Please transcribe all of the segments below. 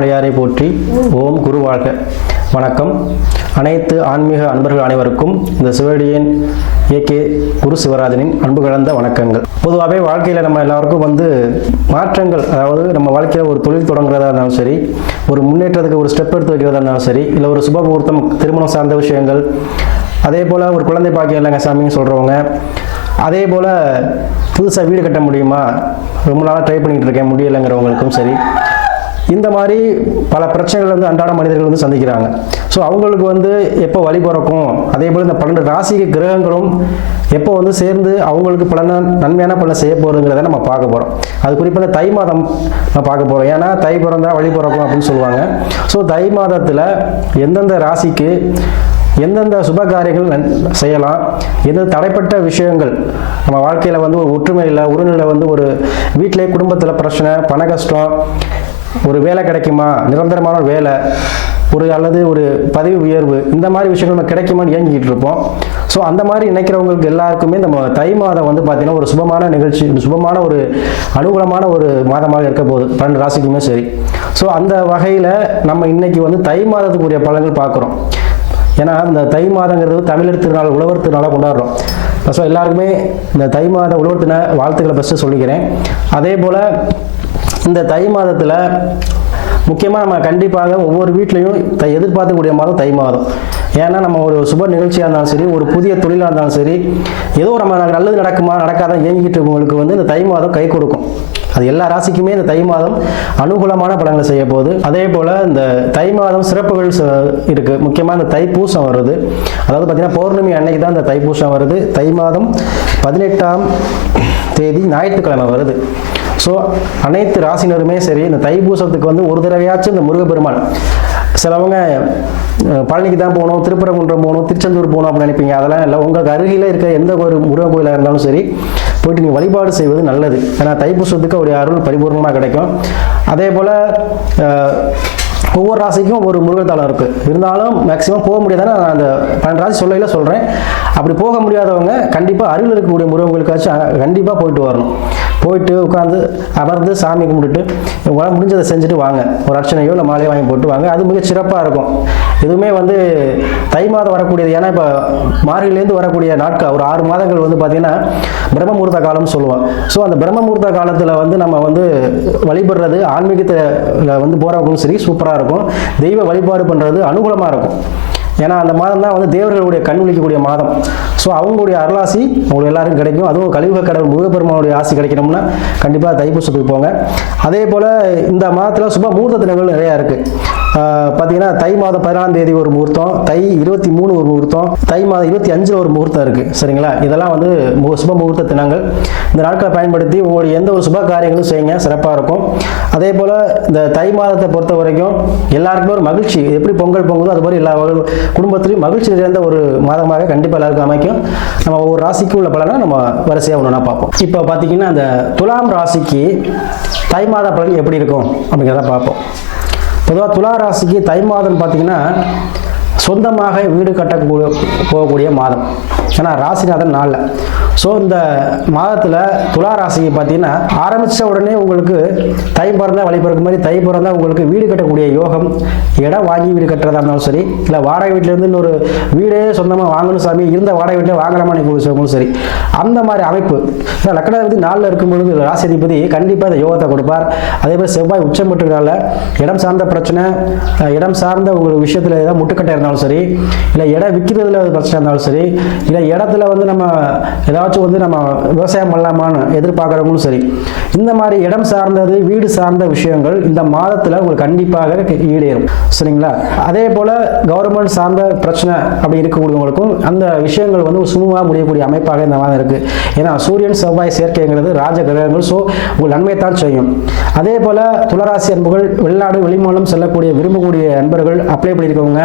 அண்ணாமலையாரை போற்றி. ஓம் குரு வாழ்க. வணக்கம். அனைத்து ஆன்மீக அன்பர்கள் அனைவருக்கும் இந்த சிவடியின் ஏகே குரு சிவராஜனின் அன்பு கலந்த வணக்கங்கள். பொதுவாகவே வாழ்க்கையில் நம்ம எல்லாருக்கும் மாற்றங்கள், அதாவது நம்ம வாழ்க்கையில் ஒரு தொழில் தொடங்குறதா இருந்தாலும் சரி, ஒரு முன்னேற்றத்துக்கு ஒரு ஸ்டெப் எடுத்து வைக்கிறதா இருந்தாலும் சரி, இல்லை ஒரு சுப முகூர்த்தம், திருமணம் சார்ந்த விஷயங்கள், அதே போல் ஒரு குழந்தை பாக்கியம் இல்லைங்க சாமின்னு சொல்கிறவங்க, அதே போல் புதுசாக வீடு கட்ட முடியுமா, ரொம்ப நாளாக ட்ரை பண்ணிகிட்டு இருக்கேன் முடியலைங்கிறவங்களுக்கும் சரி, இந்த மாதிரி பல பிரச்சனைகள் அன்றாட மனிதர்கள் சந்திக்கிறாங்க. ஸோ அவங்களுக்கு எப்போ வழி பிறக்கும், அதே போல் இந்த 12 ராசிக்கு கிரகங்களும் எப்போ சேர்ந்து அவங்களுக்கு நன்மையான பலனை செய்ய போகிறதுங்கிறத நம்ம பார்க்க போகிறோம். அது குறிப்பாக இந்த தை மாதம் நம்ம பார்க்க போகிறோம். ஏன்னா தை பிறந்தா வழி பிறக்கும் அப்படின்னு சொல்லுவாங்க. ஸோ தை மாதத்தில் எந்தெந்த ராசிக்கு எந்தெந்த சுப காரியங்கள் செய்யலாம், எந்த தடைப்பட்ட விஷயங்கள் நம்ம வாழ்க்கையில் ஒரு ஒற்றுமை இல்லை, உறவுல ஒரு வீட்டிலே குடும்பத்தில் பிரச்சனை, பண கஷ்டம், ஒரு வேலை கிடைக்குமா, நிரந்தரமான வேலை, அல்லது ஒரு பதவி உயர்வு, இந்த மாதிரி விஷயங்கள் நம்ம கிடைக்குமான்னு இயங்கிக்கிட்டு இருப்போம். ஸோ அந்த மாதிரி நினைக்கிறவங்களுக்கு எல்லாருக்குமே நம்ம தை மாதம் பார்த்தீங்கன்னா ஒரு சுபமான நிகழ்ச்சி, சுபமான ஒரு அனுகூலமான ஒரு மாதமாக இருக்க போகுது 12 ராசிக்குமே சரி. ஸோ அந்த வகையில் நம்ம இன்னைக்கு தை மாதத்துக்குரிய பலன்கள் பார்க்குறோம். ஏன்னா இந்த தை மாதங்கிறது தமிழர் திருநாள், உழவர் திருநாளாக கொண்டாடுறோம். ஸோ எல்லாருக்குமே இந்த தை மாத உழவர் திருநாள் வாழ்த்துக்களை ஃபஸ்ட்டு சொல்லிக்கிறேன். அதே போல் இந்த தை மாதத்தில் முக்கியமாக நம்ம கண்டிப்பாக ஒவ்வொரு வீட்லையும் எதிர்பார்க்கக்கூடிய மாதம் தை மாதம். ஏன்னா நம்ம ஒரு சுப நிகழ்ச்சியாக இருந்தாலும் சரி, ஒரு புதிய தொழிலாக இருந்தாலும் சரி, ஏதோ நம்ம நல்லது நடக்குமா நடக்காதான் இயங்கிட்டு இருக்கவங்களுக்கு இந்த தை மாதம் கை கொடுக்கும். அது எல்லா ராசிக்குமே இந்த தை மாதம் அனுகூலமான பலன்களை செய்ய போகுது. அதே போல் இந்த தை மாதம் சிறப்புகள் இருக்குது. முக்கியமாக இந்த தைப்பூசம் வருது. அதாவது பார்த்தீங்கன்னா பௌர்ணமி அன்னைக்கு தான் இந்த தைப்பூசம் வருது. தை மாதம் 18ஆம் தேதி ஞாயிற்றுக்கிழமை வருது. ஸோ அனைத்து ராசினருமே சரி இந்த தைப்பூசத்துக்கு ஒரு தடவையாச்சும் இந்த முருகப்பெருமான், சிலவங்க பழனிக்கு தான் போகணும், திருப்பரங்குன்றம் போகணும், திருச்செந்தூர் போகணும் அப்படின்னு நினைப்பீங்க. அதெல்லாம் இல்லை. உங்களுக்கு அருகில் இருக்க எந்த ஒரு முருகன் கோயிலாக இருந்தாலும் சரி போயிட்டு நீங்கள் வழிபாடு செய்வது நல்லது. ஏன்னா தைப்பூசத்துக்கு அவருடைய அருள் பரிபூர்ணமாக கிடைக்கும். அதே போல் ஒவ்வொரு ராசிக்கும் ஒரு முருகத்தலம் இருக்குது. இருந்தாலும் மேக்சிமம் போக முடியாதானே நான் அந்த 12 ராசி சொல்லையில் சொல்கிறேன். அப்படி போக முடியாதவங்க கண்டிப்பாக அருகில் இருக்கக்கூடிய முருகங்களுக்காச்சும் கண்டிப்பாக போயிட்டு வரணும். போயிட்டு உட்காந்து அமர்ந்து சாமி கும்பிட்டுட்டு உங்களால் முடிஞ்சதை செஞ்சுட்டு வாங்க. ஒரு அர்ச்சனையோ இல்லை மாலையோ வாங்கி போட்டு வாங்க. அது மிக சிறப்பாக இருக்கும். எதுவுமே தை மாதம் வரக்கூடியது. ஏன்னா இப்போ மார்கழிலேருந்து வரக்கூடிய நாட்கள் ஒரு 6 மாதங்கள் பார்த்தீங்கன்னா பிரம்ம முகூர்த்த காலம்னு சொல்லுவோம். ஸோ அந்த பிரம்ம முகூர்த்த காலத்தில் நம்ம வழிபடுறது ஆன்மீகத்தில் போகிறவங்களும் சரி சூப்பராக இருக்கும். தெய்வ வழிபாடு பண்ணுறது அனுகூலமாக இருக்கும். ஏன்னா அந்த மாதம் தான் தேவர்களுடைய கண் விழிக்கக்கூடிய மாதம். ஸோ அவங்களுடைய அருளாசி உங்களுக்கு எல்லாருக்கும் கிடைக்கும். அதுவும் கலியுக கடவுள் முருகப்பெருமானுடைய ஆசி கிடைக்கணும்னா கண்டிப்பாக தைப்பூசத்துக்கு போங்க. அதே போல் இந்த மாதத்தில் சுப முகூர்த்த தினங்கள் நிறையா இருக்குது. பார்த்தீங்கன்னா தை மாதம் 14ஆம் தேதி ஒரு முகூர்த்தம், தை 23 ஒரு முகூர்த்தம், தை மாதம் 25 ஒரு முகூர்த்தம் இருக்குது. சரிங்களா? இதெல்லாம் சுப முகூர்த்த தினங்கள். இந்த நாட்களை பயன்படுத்தி உங்களுடைய எந்த ஒரு சுப காரியங்களும் செய்யுங்க, சிறப்பாக இருக்கும். அதே போல் இந்த தை மாதத்தை பொறுத்த வரைக்கும் எல்லாருக்குமே ஒரு மகிழ்ச்சி, எப்படி பொங்கல் பொங்குதோ அது மாதிரி எல்லா குடும்பத்திலையும் மகிழ்ச்சி நிறைந்த ஒரு மாதமாக கண்டிப்பாக எல்லாருக்கும் அமைக்கும். நம்ம ஒவ்வொரு ராசிக்கு உள்ள பலனை நம்ம வரிசையாக ஒன்றா பார்ப்போம். இப்போ பார்த்தீங்கன்னா இந்த துலாம் ராசிக்கு தை மாத பலன் எப்படி இருக்கும் அப்படிங்கிறத பார்ப்போம். பொதுவாக துலா ராசிக்கு தை மாதம் பார்த்தீங்கன்னா சொந்தமாக வீடு போகக்கூடிய மாதம். ஏன்னா ராசிநாதன் நாளில். ஸோ இந்த மாதத்தில் துலா ராசிக்கு பார்த்தீங்கன்னா ஆரம்பித்த உடனே உங்களுக்கு தை பிறந்தா வழி பிறக்கும் மாதிரி தை பிறந்தா உங்களுக்கு வீடு கட்டக்கூடிய யோகம், இடம் வாங்கி வீடு கட்டுறதா இருந்தாலும் சரி, இல்லை வாடகை வீட்டிலேருந்து இன்னொரு வீடே சொந்தமாக வாங்கணும் சாமி, இருந்த வாடகை வீட்டிலே வாங்கலாமான்னு கொடுத்தவங்களும் சரி, அந்த மாதிரி அமைப்பு லக்னாதிபதி 4ல் இருக்கும் பொழுது ராசி அதிபதி கண்டிப்பாக இந்த யோகத்தை கொடுப்பார். அதே மாதிரி செவ்வாய் உச்சம் பெற்றனால இடம் சார்ந்த பிரச்சனை, இடம் சார்ந்த உங்களுக்கு விஷயத்தில் ஏதாவது முட்டுக்கட்டை இருந்தாலும் சரி, இல்லை இடம் விற்கிறதுல பிரச்சனை இருந்தாலும் சரி, இல்லை இடத்துல நம்ம ஏதாச்சும் நம்ம விவசாயம் பண்ணலாமான்னு எதிர்பார்க்குறவங்களும் சரி, இந்த மாதிரி இடம் சார்ந்தது வீடு சார்ந்த விஷயங்கள் இந்த மாதத்தில் உங்களுக்கு கண்டிப்பாக ஈடேறும். சரிங்களா? அதே போல் கவர்மெண்ட் சார்ந்த பிரச்சனை அப்படி இருக்கக்கூடியவங்களுக்கும் அந்த விஷயங்கள் சுமூகமாக முடியக்கூடிய அமைப்பாக இந்த மாதம் இருக்குது. ஏன்னா சூரியன் செவ்வாய் சேர்க்கைங்கிறது ராஜ கிரகங்கள். ஸோ உங்களுக்கு நன்மையைத்தான் செய்யும். அதே போல் துளராசி அன்புகள் வெளிநாடு வெளிமாநிலம் செல்லக்கூடிய விரும்பக்கூடிய நண்பர்கள் அப்ளை பண்ணியிருக்கவங்க,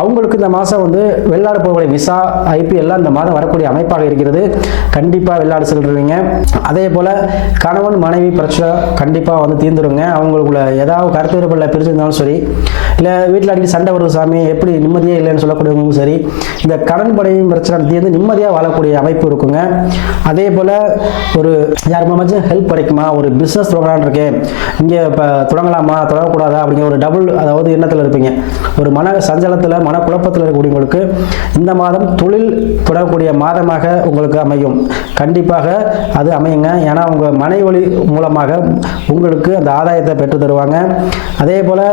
அவங்களுக்கு இந்த மாதம் வெளிநாடு போகக்கூடிய விசா, IP எல்லாம் இந்த மாதம் வரக்கூடிய அமைப்பாக இருக்கிறது. கண்டிப்பாக வெளிநாடு செல்றீங்க. அதே போல் கணவன் மனைவி பிரச்சனை கண்டிப்பாக வந்து தீர்ந்துருங்க. அவங்களுக்குள்ள ஏதாவது கருத்து வேறுபாடுல பிரிச்சிருந்தாலும் சரி, இல்லை வீட்டில் அடிக்கடி சண்டை வருது சாமி, எப்படி நிம்மதியே இல்லைன்னு சொல்லக்கூடியவங்களும் சரி, இந்த கடன் படையும் பிரச்சனை தீர்ந்து நிம்மதியாக வாழக்கூடிய அமைப்பு இருக்குங்க. அதே போல் ஒரு யார் மூலமாச்சும் ஹெல்ப் கிடைக்குமா, ஒரு பிஸ்னஸ் தொடங்கலான்னு இருக்கேன், இங்கே இப்போ தொடங்கலாமா தொடங்கக்கூடாதா அப்படிங்கிற ஒரு டபுள் அதாவது எண்ணத்தில் இருப்பீங்க. ஒரு மன சஞ்சலத்தில் மன குழப்பத்தில் இருக்கக்கூடியவங்களுக்கு இந்த மாதம் தொழில் தொடரக்கூடிய மாதமாக உங்களுக்கு அமையும். கண்டிப்பாக அது அமையுங்க. ஏன்னா உங்கள் மனை வழி மூலமாக உங்களுக்கு அந்த ஆதாயத்தை பெற்று தருவாங்க. அதே போல்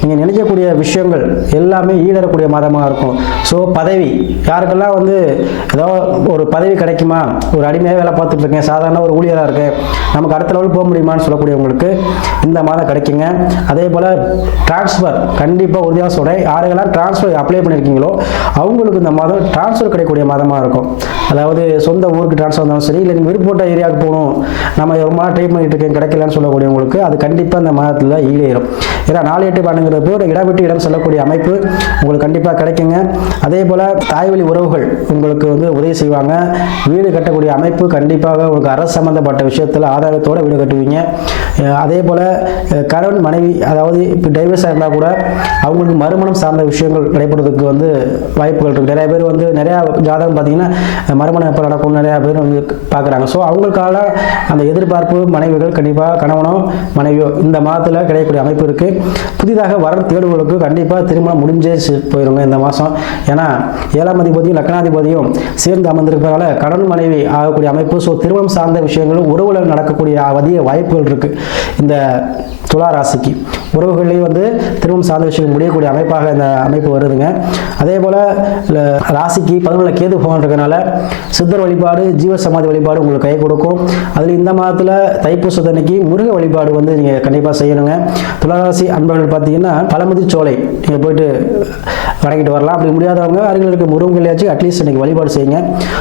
நீங்கள் நினைக்கக்கூடிய விஷயங்கள் எல்லாமே ஈடறக்கூடிய மாதமாக இருக்கும். ஸோ பதவி யாருக்கெல்லாம் வந்து ஏதோ ஒரு பதவி கிடைக்குமா, ஒரு அடிமையாக வேலை பார்த்துட்டு இருக்கேன், சாதாரண ஒரு ஊழியராக இருக்கேன், நமக்கு அடுத்த லெவல் போக முடியுமான்னு சொல்லக்கூடியவங்களுக்கு இந்த மாதம் கிடைக்குங்க. அதே போல் டிரான்ஸ்ஃபர் கண்டிப்பாக உறுதியாக சொல்கிறேன். யாருக்கெல்லாம் டிரான்ஸ்ஃபர் அப்ளை பண்ணியிருக்கீங்களோ அவங்களுக்கு இந்த மாதம் டிரான்ஸ்ஃபர் கிடைக்கக்கூடிய மாதமாக இருக்கும். அதாவது சொந்த ஊருக்கு டிரான்ஸ்ஃபர் இருந்தாலும் சரி, இல்லை நீங்கள் விருப்பப்பட்ட ஏரியாவுக்கு போகணும், நம்ம ரொம்ப நாள் ட்ரை பண்ணிட்டு இருக்கேன் கிடைக்கலன்னு சொல்லக்கூடியவங்களுக்கு அது கண்டிப்பாக இந்த மாதத்தில் ஈடேறும். ஏன்னா 4-8-12 ஒரு இடம் விட்டு இடம் செல்லக்கூடிய அமைப்பு உங்களுக்கு கண்டிப்பாக கிடைக்குங்க. அதே போல் தாய்வழி உறவுகள் உங்களுக்கு வந்து உதவி செய்வாங்க. வீடு கட்டக்கூடிய அமைப்பு கண்டிப்பாக உங்களுக்கு அரசு சம்பந்தப்பட்ட விஷயத்தில் ஆதாயத்தோடு வீடு கட்டுவீங்க. அதே போல் கணவன் மனைவி அதாவது இப்போ டைவர்ஸாக இருந்தால் கூட அவங்களுக்கு மறுமணம் சார்ந்த விஷயங்கள் நடைபெறதுக்கு வந்து வாய்ப்புகள் இருக்குது. நிறைய பேர் வந்து நிறையா ஜாதகம் பார்த்தீங்கன்னா மறுமணம் எப்போ நடக்கும் நிறையா பேர் வந்து பார்க்குறாங்க. ஸோ அவங்களுக்காக அந்த எதிர்பார்ப்பு மனைவிகள் கண்டிப்பாக கணவனோ மனைவியோ இந்த மாதத்தில் கிடைக்கக்கூடிய அமைப்பு இருக்குது. புதிதாக வரன் தேடுவர்களுக்கு கண்டிப்பாக திருமணம் முடிஞ்சே போயிருங்க இந்த மாதம். ஏன்னா 7ஆம் அதிபதியும் லக்னாதிபதியும் சேர்ந்து அமர்ந்திருப்பதால கணவன் மனைவி ஆகக்கூடிய அமைப்பு. ஸோ திருமணம் சார்ந்த விஷயங்களும் உறவுகள் நடக்கக்கூடிய அதிக வாய்ப்புகள் இருக்குது. இந்த துலா ராசிக்கு உறவுகளையும் வந்து திருமணம் சார்ந்த விஷயம் முடியக்கூடிய அமைப்பாக இந்த அமைப்பு வருதுங்க. அதே போல் ராசிக்கு 11 கேது பகவான் இருக்கனால சித்தர் வழிபாடு ஜீவ சமாதி வழிபாடு உங்களுக்கு கை கொடுக்கும். அதில் இந்த மாதத்தில் தைப்பூசத்தன்னைக்கு முருக வழிபாடு வந்து நீங்கள் கண்டிப்பாக செய்யணுங்க. துளாராசி அன்பர்கள் பார்த்தீங்கன்னா பழமுதி சோலை நீங்கள் போயிட்டு வணங்கிட்டு வரலாம். அப்படி முடியாதவங்க அருகில் இருக்க முருகங்களையாச்சும் அட்லீஸ்ட் இன்னைக்கு வழிபாடு செய்யுங்க.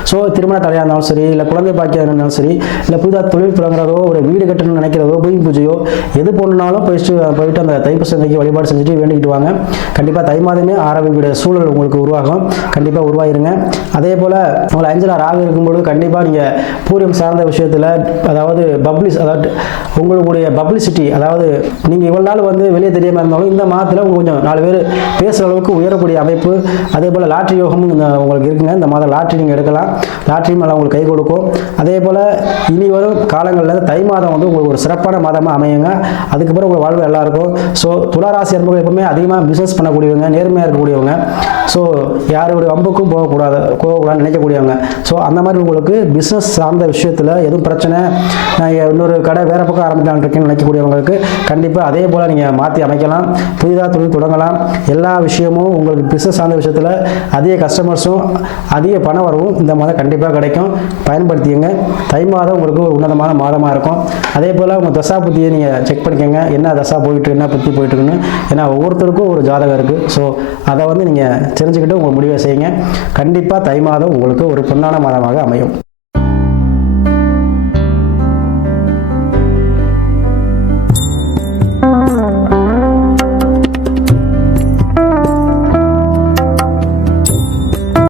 ஸோ திருமண தடையாக இருந்தாலும் சரி, இல்லை குழந்தை பாக்கியம் இருந்தாலும் சரி, இல்லை புதிதாக தொழில் தொடங்குறதோ ஒரு வீடு கட்டணும்னு நினைக்கிறதோ பூமி பூஜையோ எது போனாலும் போயிட்டு அந்த தைப்பூசத்தைக்கு வழிபாடு செஞ்சுட்டு வேண்டிக்கிட்டு வாங்க. கண்டிப்பாக தை மாதமே ஆரம்பிக்கிற சூழல் உங்களுக்கு உருவாகும். கண்டிப்பாக உருவாயிருங்க. அதே போல் உங்களை 5ல் ராகு இருக்கும்போது கண்டிப்பாக நீங்கள் பூரியம் சார்ந்த விஷயத்தில் அதாவது அதாவது உங்களுடைய பப்ளிசிட்டி, அதாவது நீங்கள் இவ்வளோ நாள் வந்து வெளியே தெரியாமல் இருந்தாலும் இந்த மாதத்தில் கொஞ்சம் 4 பேர் பேசுகிற அளவுக்கு உயரக்கூடிய அமைப்பு. அதே போல் லாட்ரி யோகமும் உங்களுக்கு இருக்குங்க. இந்த மாதம் லாட்ரி நீங்கள் எடுக்கலாம். லாட்ரியும் நல்லா உங்களுக்கு கை கொடுக்கும். அதே போல் இனி வரும் காலங்களில் தை மாதம் வந்து உங்களுக்கு ஒரு சிறப்பான மாதமாக அமையுங்க. அதுக்கப்புறம் உங்கள் வாழ்வு நல்லா இருக்கும். ஸோ துளாராசி அன்பர்கள் எப்பவுமே அதிகமாக பிஸ்னஸ் பண்ணக்கூடியவங்க, நேர்மையாக இருக்கக்கூடியவங்க. ஸோ யாருடைய வம்புக்கும் போகக்கூடாதுன்னு நினைக்கக்கூடியவங்க. ஸோ அந்த மாதிரி உங்களுக்கு பிஸ்னஸ் சார்ந்த விஷயத்தில் எதுவும் பிரச்சனை, நான் இன்னொரு கடை வேறு பக்கம் ஆரம்பிக்கலான்னு இருக்கேன்னு நினைக்கக்கூடியவங்களுக்கு கண்டிப்பாக அதே போல் நீங்கள் மாற்றி அமைக்கலாம். புதிதாக தொழில் தொடங்கலாம். எல்லா விஷயமும் உங்களுக்கு பிஸ்னஸ் சார்ந்த விஷயத்தில் அதிக கஸ்டமர்ஸும் அதிக பண வரவும் இந்த மாதம் கண்டிப்பாக கிடைக்கும். பயன்படுத்திங்க. தை மாதம் உங்களுக்கு ஒரு உன்னதமான மாதமாக இருக்கும். அதே போல் உங்கள் தசா புத்தியை நீங்கள் செக் பண்ணிக்கோங்க. என்ன தசா போயிட்டு என்ன புத்தி போயிட்டுருக்குன்னு. ஏன்னா ஒவ்வொருத்தருக்கும் ஒரு ஜாதகம் இருக்குது. ஸோ அதை வந்து நீங்கள் தெரிஞ்சுக்கிட்டு உங்கள் முடிவை செய்யுங்க. கண்டிப்பாக தை மாதம் உங்களுக்கு ஒரு பொன்னான மாதமாக அமையும்.